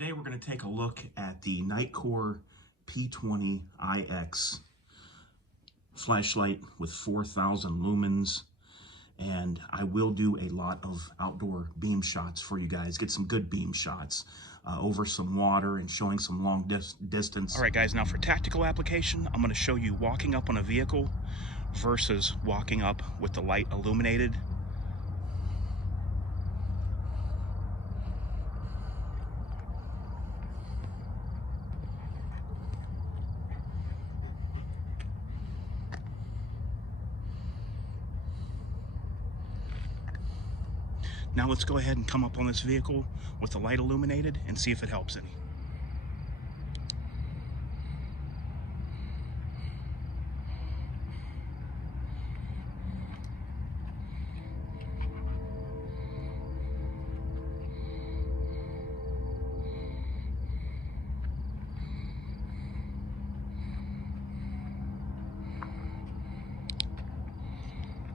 Today we're going to take a look at the Nitecore P20ix flashlight with 4,000 lumens, and I will do a lot of outdoor beam shots for you guys. Get some good beam shots over some water and showing some long distance. All right guys, now for tactical application, I'm going to show you walking up on a vehicle versus walking up with the light illuminated. Now let's go ahead and come up on this vehicle with the light illuminated and see if it helps any.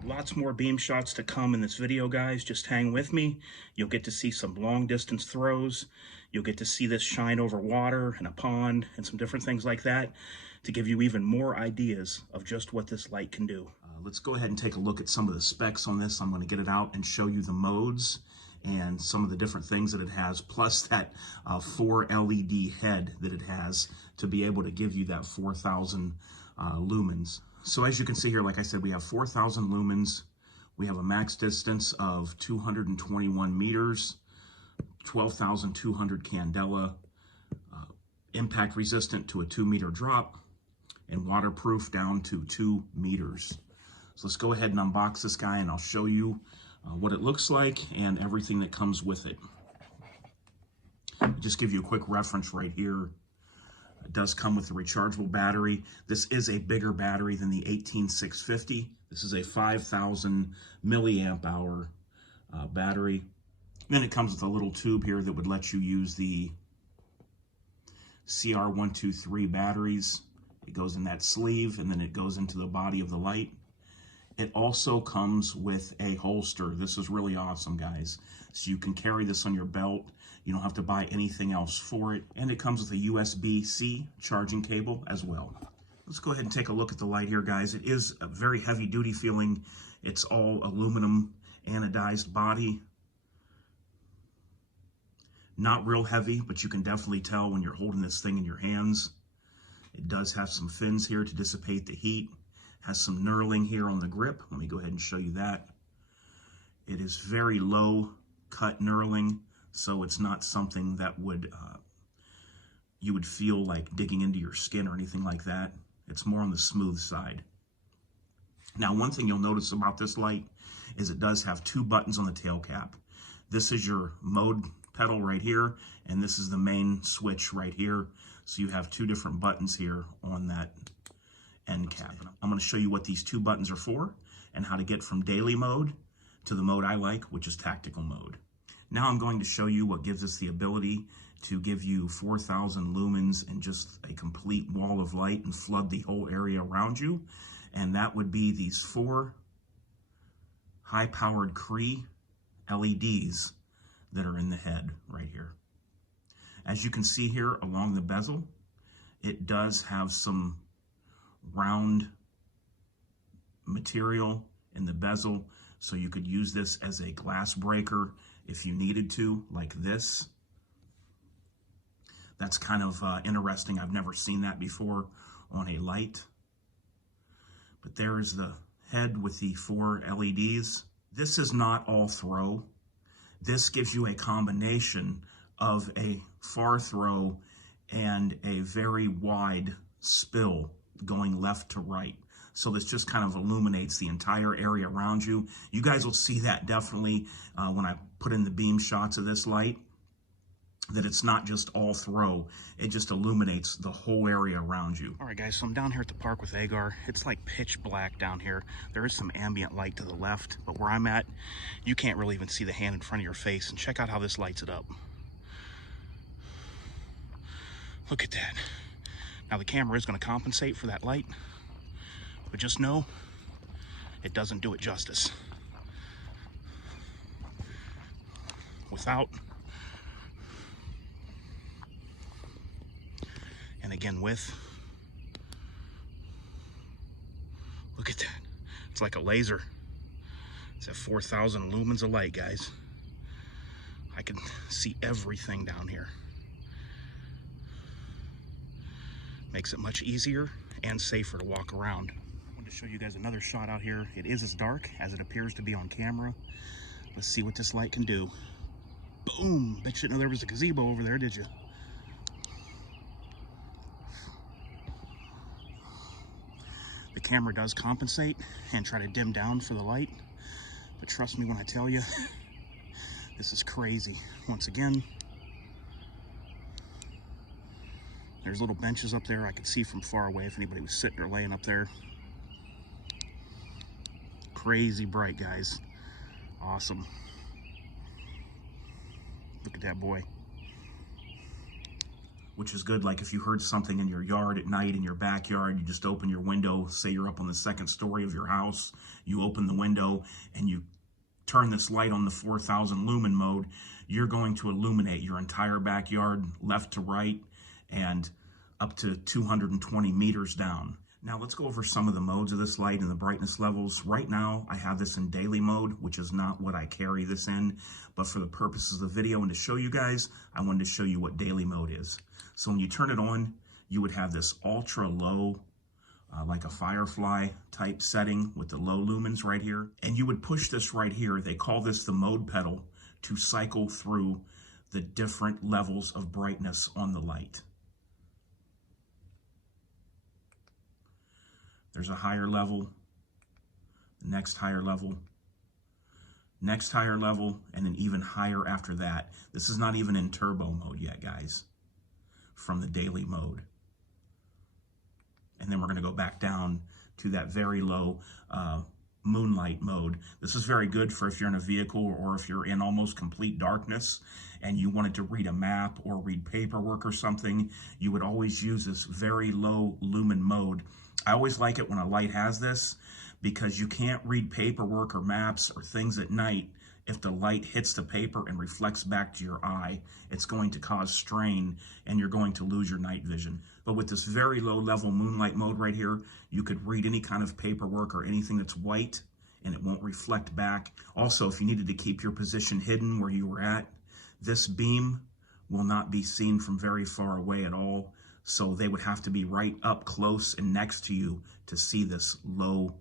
Lots more beam shots to come in this video, guys. Just hang with me. You'll get to see some long distance throws. You'll get to see this shine over water and a pond and some different things like that to give you even more ideas of just what this light can do. Let's go ahead and take a look at some of the specs on this. I'm going to get it out and show you the modes and some of the different things that it has, plus that 4 LED head that it has to be able to give you that 4,000 lumens. So as you can see here, like I said, we have 4,000 lumens. We have a max distance of 221 meters, 12,200 candela, impact resistant to a 2-meter drop, and waterproof down to 2 meters. So let's go ahead and unbox this guy and I'll show you what it looks like and everything that comes with it. Just give you a quick reference right here. It does come with a rechargeable battery. This is a bigger battery than the 18650. This is a 5,000 milliamp hour battery. Then it comes with a little tube here that would let you use the CR123 batteries. It goes in that sleeve and then it goes into the body of the light. It also comes with a holster. This is really awesome, guys. So you can carry this on your belt. You don't have to buy anything else for it. And it comes with a USB-C charging cable as well. Let's go ahead and take a look at the light here, guys. It is a very heavy duty feeling. It's all aluminum anodized body. Not real heavy, but you can definitely tell when you're holding this thing in your hands. It does have some fins here to dissipate the heat. Has some knurling here on the grip. Let me go ahead and show you that. It is very low cut knurling, so it's not something that would you would feel like digging into your skin or anything like that. It's more on the smooth side. Now, one thing you'll notice about this light is it does have 2 buttons on the tail cap. This is your mode pedal right here, and this is the main switch right here. So you have 2 different buttons here on that end cap. I'm going to show you what these 2 buttons are for and how to get from daily mode to the mode I like, which is tactical mode. Now I'm going to show you what gives us the ability to give you 4,000 lumens and just a complete wall of light and flood the whole area around you. And that would be these 4 high-powered Cree LEDs that are in the head right here. As you can see here along the bezel, it does have some round material in the bezel, so you could use this as a glass breaker if you needed to, like this. That's kind of interesting. I've never seen that before on a light. But there is the head with the 4 LEDs. This is not all throw. This gives you a combination of a far throw and a very wide spill going left to right. So this just kind of illuminates the entire area around you. You guys will see that definitely when I put in the beam shots of this light, that it's not just all throw. It just illuminates the whole area around you. All right, guys, so I'm down here at the park with Agar. It's like pitch black down here. There is some ambient light to the left, but where I'm at, you can't really even see the hand in front of your face. And check out how this lights it up. Look at that. Now the camera is going to compensate for that light, but just know it doesn't do it justice. Without again width. Look at that. It's like a laser. It's at 4,000 lumens of light, guys. I can see everything down here. Makes it much easier and safer to walk around. I wanted to show you guys another shot out here. It is as dark as it appears to be on camera. Let's see what this light can do. Boom! Bet you didn't know there was a gazebo over there, did you? The camera does compensate and try to dim down for the light, but trust me when I tell you, this is crazy. Once again, there's little benches up there I could see from far away if anybody was sitting or laying up there. Crazy bright, guys. Awesome. Look at that boy. Which is good, like if you heard something in your yard at night, in your backyard, you just open your window, say you're up on the second story of your house, you open the window and you turn this light on the 4,000 lumen mode, you're going to illuminate your entire backyard left to right and up to 220 meters down. Now let's go over some of the modes of this light and the brightness levels. Right now I have this in daily mode, which is not what I carry this in, but for the purposes of the video and to show you guys, I wanted to show you what daily mode is. So when you turn it on, you would have this ultra low, like a firefly type setting with the low lumens right here. And you would push this right here. They call this the mode pedal to cycle through the different levels of brightness on the light. There's a higher level, next higher level, next higher level, and an even higher after that. This is not even in turbo mode yet, guys, from the daily mode. And then we're going to go back down to that very low moonlight mode. This is very good for if you're in a vehicle or if you're in almost complete darkness and you wanted to read a map or read paperwork or something. You would always use this very low lumen mode. I always like it when a light has this because you can't read paperwork or maps or things at night. If the light hits the paper and reflects back to your eye, it's going to cause strain and you're going to lose your night vision. But with this very low level moonlight mode right here, you could read any kind of paperwork or anything that's white and it won't reflect back. Also, if you needed to keep your position hidden where you were at, this beam will not be seen from very far away at all. So they would have to be right up close and next to you to see this low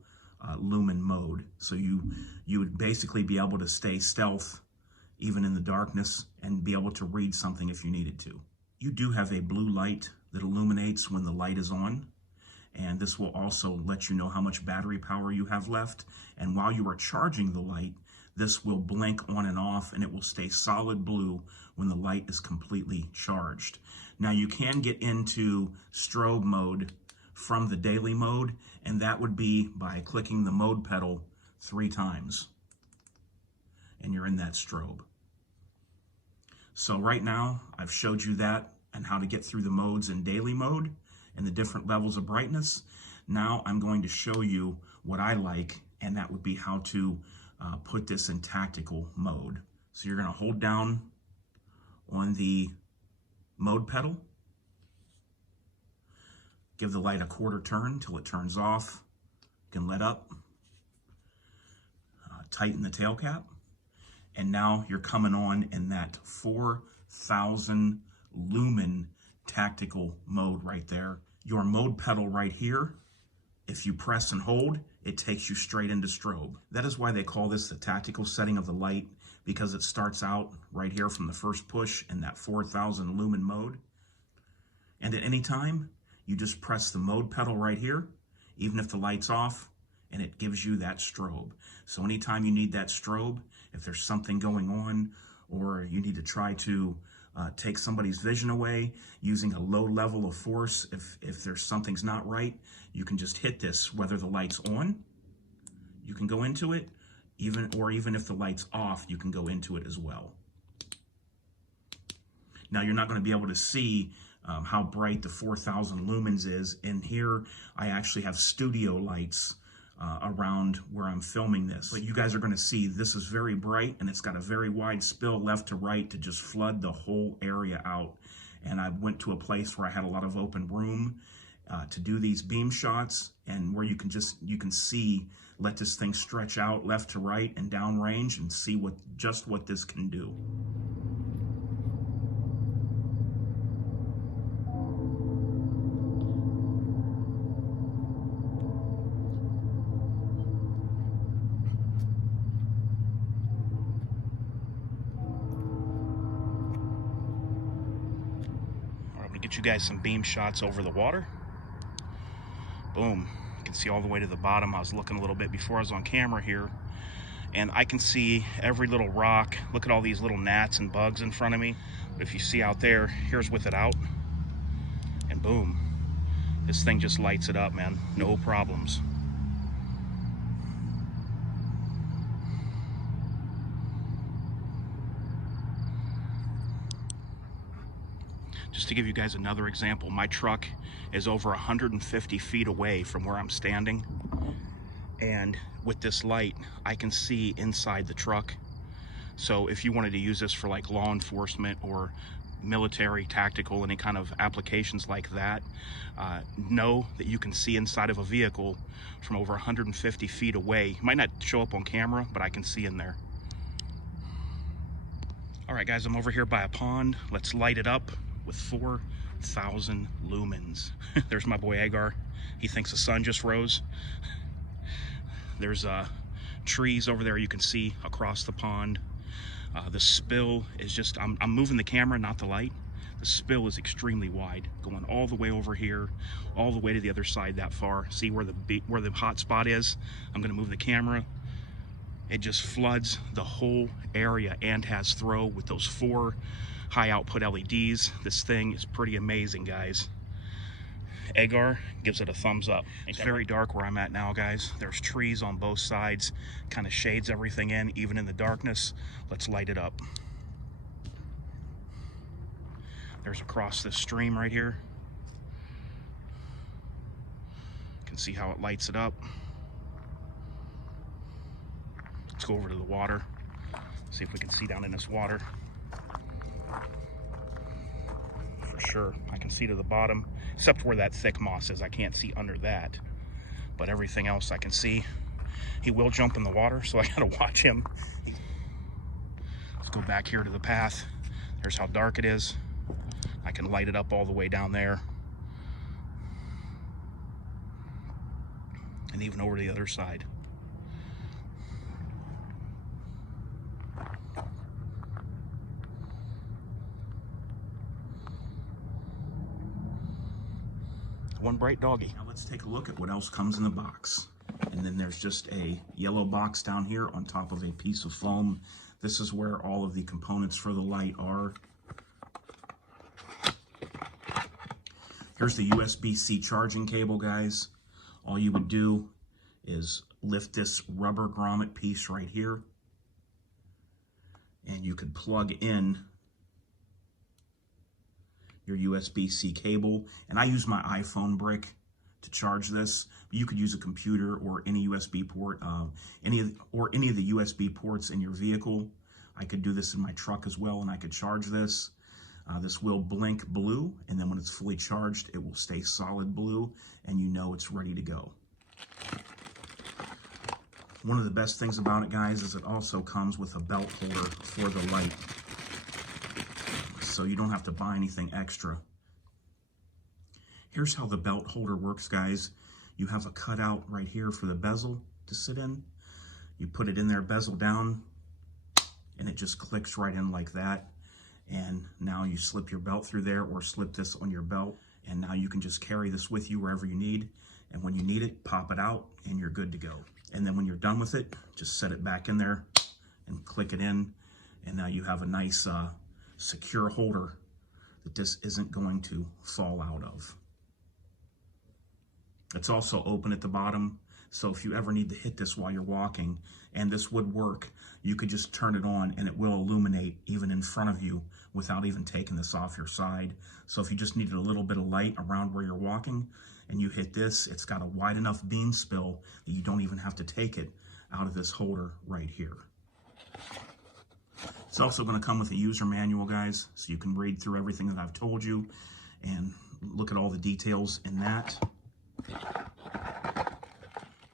lumen mode. So you would basically be able to stay stealth even in the darkness and be able to read something if you needed to. You do have a blue light that illuminates when the light is on, and this will also let you know how much battery power you have left. And while you are charging the light, this will blink on and off and it will stay solid blue when the light is completely charged. Now you can get into strobe mode from the daily mode, and that would be by clicking the mode pedal 3 times and you're in that strobe. So right now I've showed you that and how to get through the modes in daily mode and the different levels of brightness. Now I'm going to show you what I like, and that would be how to put this in tactical mode. So you're going to hold down on the mode pedal, give the light a quarter turn till it turns off. You can let up, tighten the tail cap, and now you're coming on in that 4,000 lumen tactical mode right there. Your mode pedal right here, if you press and hold, it takes you straight into strobe. That is why they call this the tactical setting of the light, because it starts out right here from the first push in that 4,000 lumen mode. And at any time, you just press the mode pedal right here, even if the light's off, and it gives you that strobe. So anytime you need that strobe, if there's something going on, or you need to try to take somebody's vision away using a low level of force, if there's something's not right, you can just hit this, whether the light's on, you can go into it, even if the light's off, you can go into it as well. Now you're not going to be able to see how bright the 4,000 lumens is. And here I actually have studio lights around where I'm filming this. But you guys are going to see this is very bright and it's got a very wide spill left to right to just flood the whole area out. and I went to a place where I had a lot of open room to do these beam shots, and where you can see, let this thing stretch out left to right and down range and see just what this can do. I'm gonna get you guys some beam shots over the water. Boom. You can see all the way to the bottom. I was looking a little bit before I was on camera here, and I can see every little rock. Look at all these little gnats and bugs in front of me. But if you see out there, here's with it out, and boom. This thing just lights it up, man. No problems. Just to give you guys another example, my truck is over 150 feet away from where I'm standing. And with this light, I can see inside the truck. So if you wanted to use this for like law enforcement or military, tactical, any kind of applications like that, know that you can see inside of a vehicle from over 150 feet away. It might not show up on camera, but I can see in there. All right, guys, I'm over here by a pond. Let's light it up with 4,000 lumens. There's my boy Agar. He thinks the sun just rose. There's trees over there you can see across the pond. The spill is just, I'm moving the camera, not the light. The spill is extremely wide, going all the way over here, all the way to the other side that far. See where the hot spot is? I'm gonna move the camera. It just floods the whole area and has throw with those 4 high output LEDs. This thing is pretty amazing, guys. Agar gives it a thumbs up. It's very dark where I'm at now, guys. There's trees on both sides, kind of shades everything in, even in the darkness. Let's light it up. There's across this stream right here. You can see how it lights it up. Let's go over to the water, see if we can see down in this water. For sure, I can see to the bottom, except where that thick moss is. I can't see under that, but everything else I can see. He will jump in the water, so I gotta watch him. Let's go back here to the path. There's how dark it is. I can light it up all the way down there. And even over to the other side. One bright doggy. Now let's take a look at what else comes in the box. And then there's just a yellow box down here on top of a piece of foam. This is where all of the components for the light are. Here's the USB-C charging cable, guys. All you would do is lift this rubber grommet piece right here, and you could plug in your USB-C cable. And I use my iPhone brick to charge this. You could use a computer or any USB port, any of the USB ports in your vehicle. I could do this in my truck as well, and I could charge this. This will blink blue, and then when it's fully charged, it will stay solid blue, and you know it's ready to go. One of the best things about it, guys, is it also comes with a belt holder for the light. So you don't have to buy anything extra. Here's how the belt holder works, guys. You have a cutout right here for the bezel to sit in. You put it in there, bezel down, and it just clicks right in like that. And now you slip your belt through there, or slip this on your belt, and now you can just carry this with you wherever you need. And when you need it, pop it out and you're good to go. And then when you're done with it, just set it back in there and click it in, and now you have a nice secure holder that this isn't going to fall out of. It's also open at the bottom, so if you ever need to hit this while you're walking, and this would work, you could just turn it on and it will illuminate even in front of you without even taking this off your side. So if you just needed a little bit of light around where you're walking and you hit this, it's got a wide enough beam spill that you don't even have to take it out of this holder right here. It's also going to come with a user manual, guys, so you can read through everything that I've told you and look at all the details in that.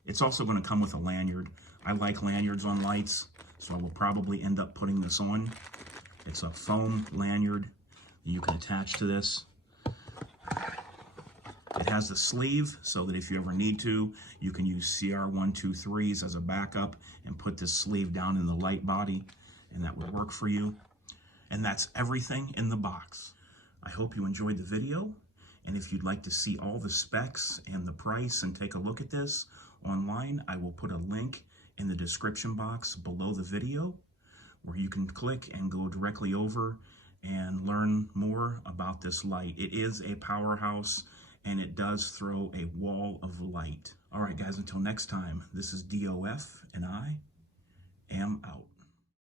It's also going to come with a lanyard. I like lanyards on lights, so I will probably end up putting this on. It's a foam lanyard that you can attach to this. It has the sleeve so that if you ever need to, you can use CR123s as a backup and put this sleeve down in the light body, and that would work for you. And that's everything in the box. I hope you enjoyed the video, and if you'd like to see all the specs and the price and take a look at this online, I will put a link in the description box below the video where you can click and go directly over and learn more about this light. It is a powerhouse, and it does throw a wall of light. All right, guys, until next time, this is DOF, and I am out.